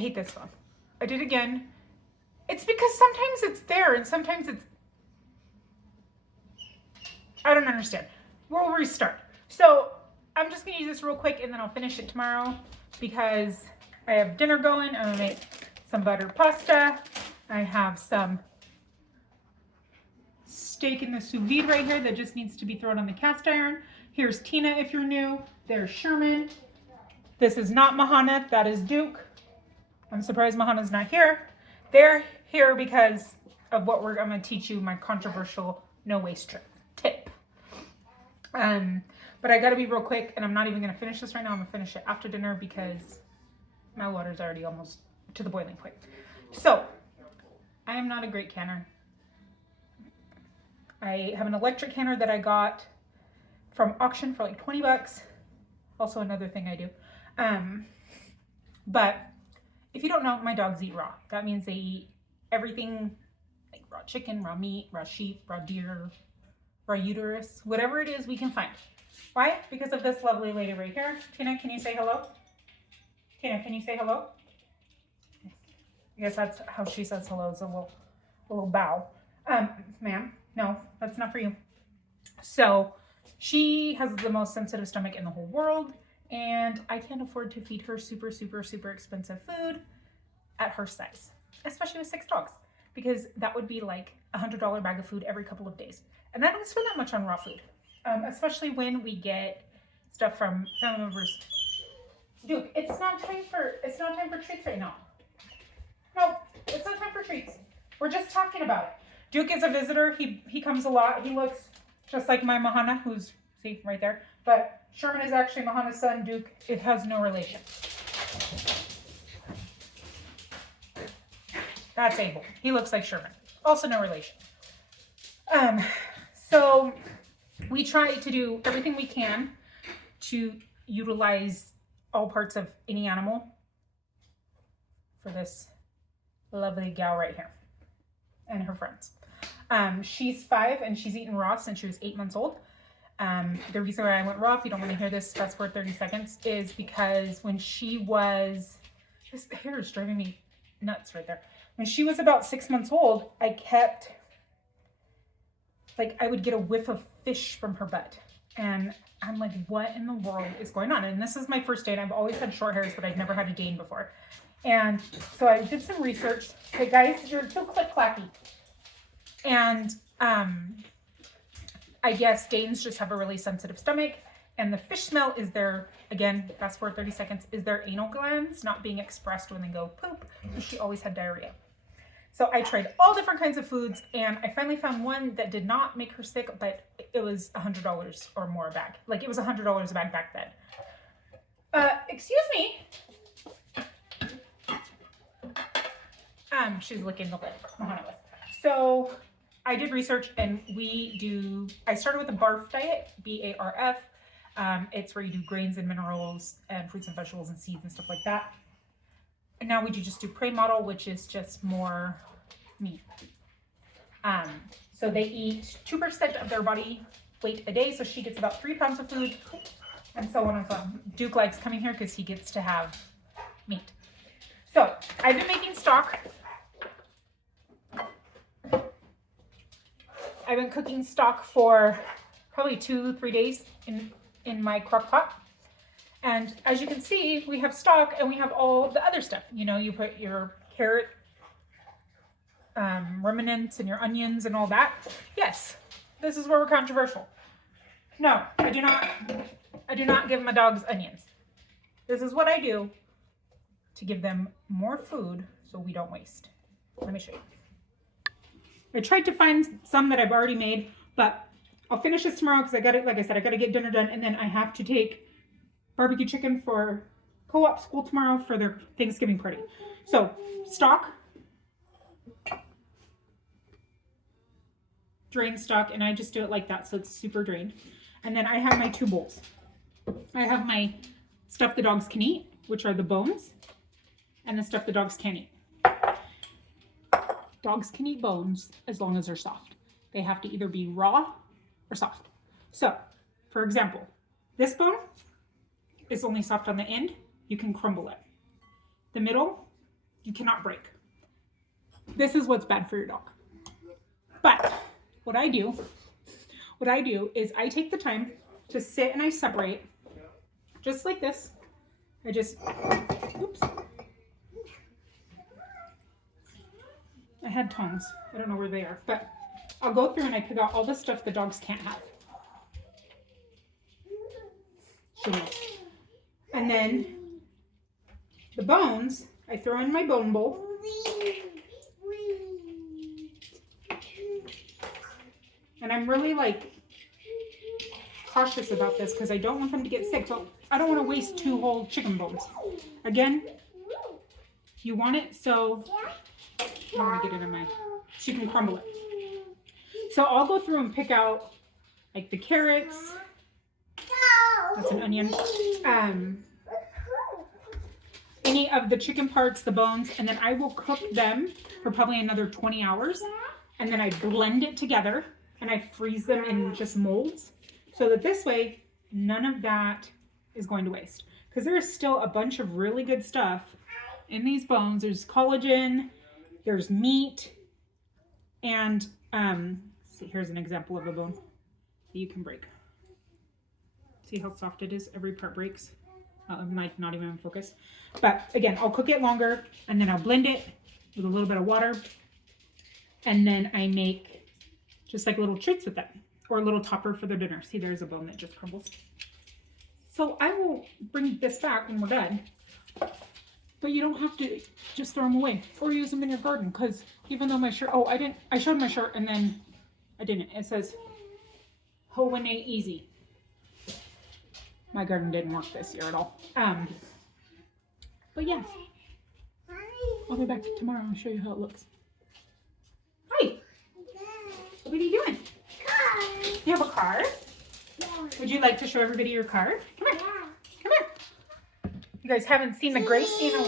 hate this one. I did again. It's because sometimes it's there and sometimes it's... I don't understand. We'll restart. So I'm just going to use this real quick and then I'll finish it tomorrow because I have dinner going. I'm going to make some buttered pasta. I have some steak in the sous vide right here that just needs to be thrown on the cast iron. Here's Tina if you're new. There's Sherman. This is not Mahana, that is Duke. I'm surprised Mahana's not here. They're here because of what I'm going to teach you, my controversial no waste tip. But I got to be real quick, and I'm not even going to finish this right now. I'm going to finish it after dinner because my water's already almost to the boiling point. So, I am not a great canner. I have an electric canner that I got from auction for like 20 bucks. Also another thing I do. But if you don't know, my dogs eat raw. That means they eat everything like raw chicken, raw meat, raw sheep, raw deer, raw uterus, whatever it is we can find. Why? Because of this lovely lady right here. Tina, can you say hello? Tina, can you say hello? I guess that's how she says hello, is a little bow. Ma'am, no, that's not for you. So she has the most sensitive stomach in the whole world, and I can't afford to feed her super, super, super expensive food at her size, especially with 6 dogs, because that would be like $100 bag of food every couple of days. And I don't spend that much on raw food, especially when we get stuff from family members. Dude, it's not time for treats right now. No, it's not time for treats. We're just talking about it. Duke is a visitor. He comes a lot. He looks just like my Mahana, who's, see, right there. But Sherman is actually Mahana's son. Duke, it has no relation. That's Abel. He looks like Sherman. Also no relation. So we try to do everything we can to utilize all parts of any animal for this lovely gal right here and her friends. She's 5 and she's eaten raw since she was 8 months old. The reason why I went raw, if you don't want to hear this, fast forward 30 seconds, is because when she was, this hair is driving me nuts right there. When she was about 6 months old, I kept, like, I would get a whiff of fish from her butt. And I'm like, what in the world is going on? And this is my first date. I've always had short hairs, but I've never had a Dane before. And so I did some research. Okay, guys, you're too click-clacky. And I guess Danes just have a really sensitive stomach. And the fish smell is their, again, fast forward 30 seconds, is their anal glands not being expressed when they go poop. So she always had diarrhea. So I tried all different kinds of foods, and I finally found one that did not make her sick, but it was $100 or more a bag. Like, it was $100 a bag back then. Excuse me. She's licking the lid. So I did research, and I started with a BARF diet, B-A-R-F. It's where you do grains and minerals and fruits and vegetables and seeds and stuff like that. And now we just do prey model, which is just more meat. So they eat 2% of their body weight a day. So she gets about 3 pounds of food and so on and so on. Duke likes coming here because he gets to have meat. So I've been making stock. I've been cooking stock for probably 2-3 days in my crock pot. And as you can see, we have stock and we have all the other stuff. You know, you put your carrot, remnants and your onions and all that. Yes, this is where we're controversial. No, I do not give my dogs onions. This is what I do to give them more food so we don't waste. Let me show you. I tried to find some that I've already made, but I'll finish this tomorrow because I got it, like I said, I got to get dinner done, and then I have to take barbecue chicken for co-op school tomorrow for their Thanksgiving party. So, stock, drained stock, and I just do it like that so it's super drained. And then I have my 2 bowls. I have my stuff the dogs can eat, which are the bones, and the stuff the dogs can't eat. Dogs can eat bones as long as they're soft. They have to either be raw or soft. So, for example, this bone is only soft on the end. You can crumble it. The middle You cannot break. This is what's bad for your dog. But what I do is I take the time to sit and I separate just like this. I just, oops. I had tongs. I don't know where they are, but I'll go through and I pick out all the stuff the dogs can't have. She knows. And then the bones, I throw in my bone bowl. And I'm really like cautious about this because I don't want them to get sick. So I don't want to waste 2 whole chicken bones. Again, you want it so, let me get it in my, so you can crumble it. So I'll go through and pick out like the carrots. That's an onion. Any of the chicken parts, the bones, and then I will cook them for probably another 20 hours. And then I blend it together and I freeze them in just molds so that this way, none of that is going to waste. Because there is still a bunch of really good stuff in these bones. There's collagen, there's meat, and see, here's an example of a bone that you can break. See how soft it is? Every part breaks. I'm like not even in focus. But again, I'll cook it longer and then I'll blend it with a little bit of water. And then I make just like little treats with that or a little topper for their dinner. See, there's a bone that just crumbles. So I will bring this back when we're done. But you don't have to just throw them away or use them in your garden because even though my shirt, I showed my shirt and then I didn't. It says Hoene Easy. My garden didn't work this year at all. But yeah, I'll be back tomorrow and show you how it looks. Hi. What are you doing? You have a car? Would you like to show everybody your car? Come here. Come here. You guys haven't seen the Gracie in a...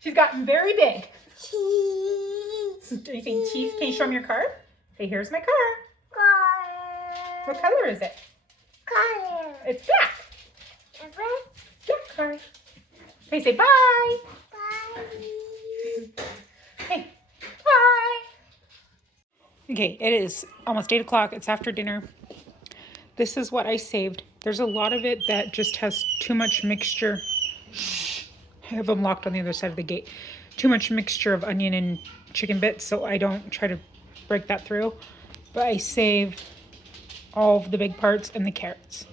She's gotten very big. Do you think cheese? Can you show me your car? Hey, here's my car. What color is it? It's black. Black car. Okay, say bye. Bye. Hey, bye. Okay, it is almost 8 o'clock. It's after dinner. This is what I saved. There's a lot of it that just has too much mixture. Shh. I have them locked on the other side of the gate. Too much mixture of onion and chicken bits, so I don't try to break that through. But I save all of the big parts and the carrots.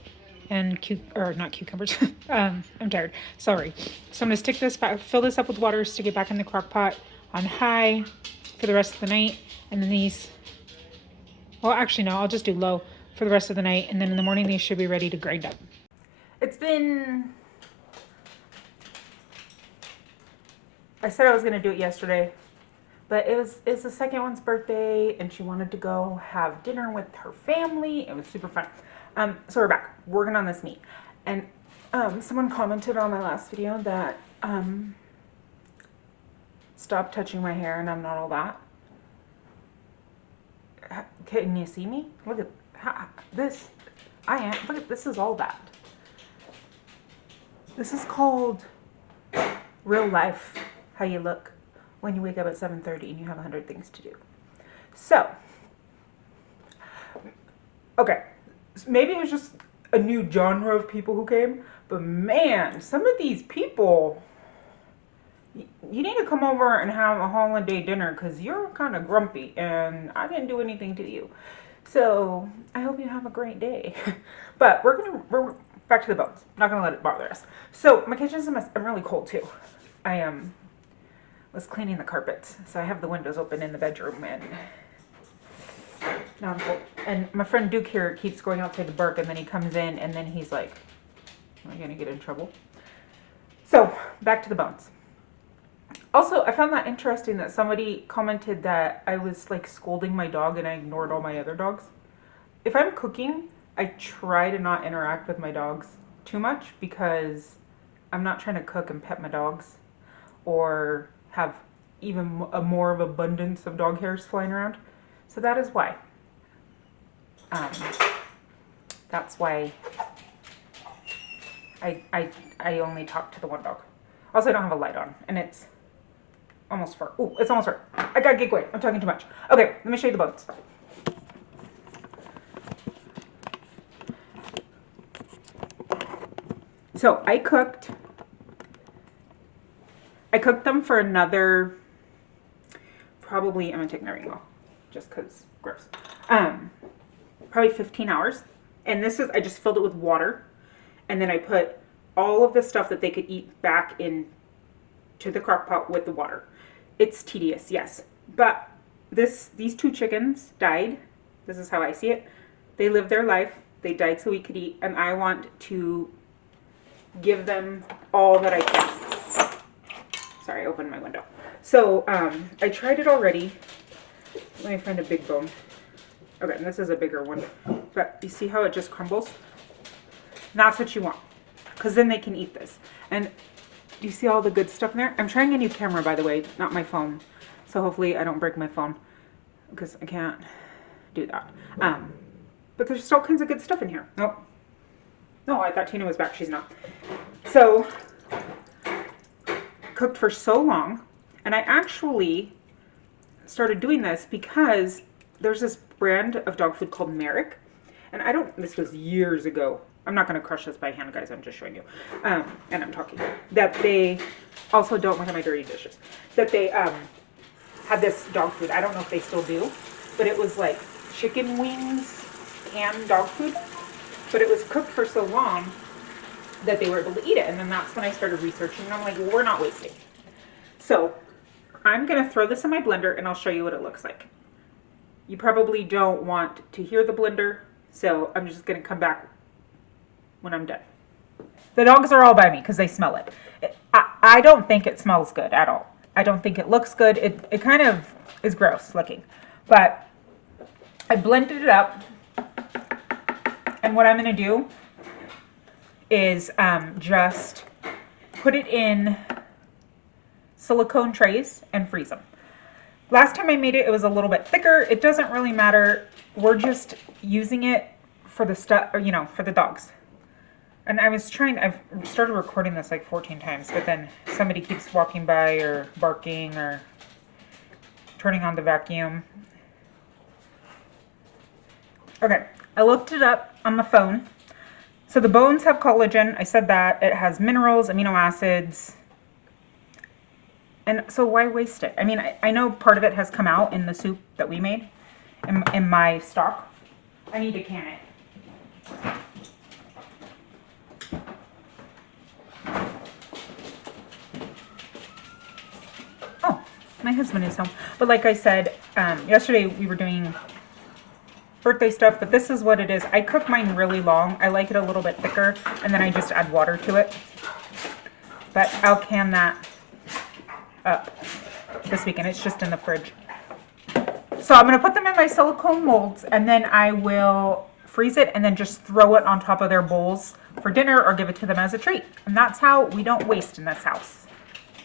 And not cucumbers. I'm tired. Celery. So I'm gonna stick this back, fill this up with water, stick it back in the crock pot on high for the rest of the night. And then these, well, actually no, I'll just do low for the rest of the night. And then in the morning, these should be ready to grind up. It's been, I said I was gonna do it yesterday, but it's the second one's birthday and she wanted to go have dinner with her family. It was super fun. So we're back working on this meat, and someone commented on my last video that stop touching my hair and I'm not all that. Can you see me? Look at this. Look at this. Is all that. This is called real life. How you look when you wake up at 7:30 and you have 100 things to do. So, okay. Maybe it was just a new genre of people who came, but man, some of these people, you need to come over and have a holiday dinner because you're kind of grumpy and I didn't do anything to you. So I hope you have a great day. But we're back to the bones. Not gonna let it bother us. So my kitchen's a mess. I'm really cold too. I was cleaning the carpets, so I have the windows open in the bedroom and now I'm cold. And my friend Duke here keeps going outside to bark, and then he comes in, and then he's like, am I gonna get in trouble? So, back to the bones. Also, I found that interesting that somebody commented that I was like scolding my dog and I ignored all my other dogs. If I'm cooking, I try to not interact with my dogs too much because I'm not trying to cook and pet my dogs or have even a more of abundance of dog hairs flying around. So that is why. That's why I only talk to the one dog. Also, I don't have a light on, and it's almost 4. Ooh, it's almost 4. I gotta get going. I'm talking too much. Okay, let me show you the bones. So I cooked them for another, probably, I'm gonna take my ring off, just cause gross. Probably 15 hours. And this is, I just filled it with water, and then I put all of the stuff that they could eat back in to the crock pot with the water. It's tedious, yes. But these 2 chickens died. This is how I see it. They lived their life. They died so we could eat, and I want to give them all that I can. Sorry, I opened my window. So, I tried it already. Let me find a big bone. Okay, and this is a bigger one. But you see how it just crumbles? That's what you want, because then they can eat this. And you see all the good stuff in there? I'm trying a new camera, by the way, not my phone. So hopefully I don't break my phone, because I can't do that. But there's all kinds of good stuff in here. Nope. No, I thought Tina was back. She's not. So, cooked for so long. And I actually started doing this because there's this brand of dog food called Merrick. And this was years ago. I'm not going to crush this by hand, guys. I'm just showing you. And I'm talking. That they also, don't look at my dirty dishes. That they had this dog food. I don't know if they still do. But it was like chicken wings and dog food. But it was cooked for so long that they were able to eat it. And then that's when I started researching. And I'm like, well, we're not wasting. So I'm going to throw this in my blender and I'll show you what it looks like. You probably don't want to hear the blender. So I'm just going to come back when I'm done. The dogs are all by me because they smell it. I don't think it smells good at all. I don't think it looks good. It kind of is gross looking. But I blended it up. And what I'm going to do is just put it in silicone trays and freeze them. Last time I made it, it was a little bit thicker. It doesn't really matter. We're just using it for the stuff, for the dogs. And I've started recording this like 14 times, but then somebody keeps walking by or barking or turning on the vacuum. Okay, I looked it up on the phone. So the bones have collagen. I said that. It has minerals, amino acids. And so why waste it? I mean, I know part of it has come out in the soup that we made in my stock. I need to can it. Oh, my husband is home. But like I said, yesterday we were doing birthday stuff, but this is what it is. I cook mine really long. I like it a little bit thicker, and then I just add water to it. But I'll can that up this weekend. It's just in the fridge. So I'm going to put them in my silicone molds, and then I will freeze it and then just throw it on top of their bowls for dinner or give it to them as a treat. And that's how we don't waste in this house.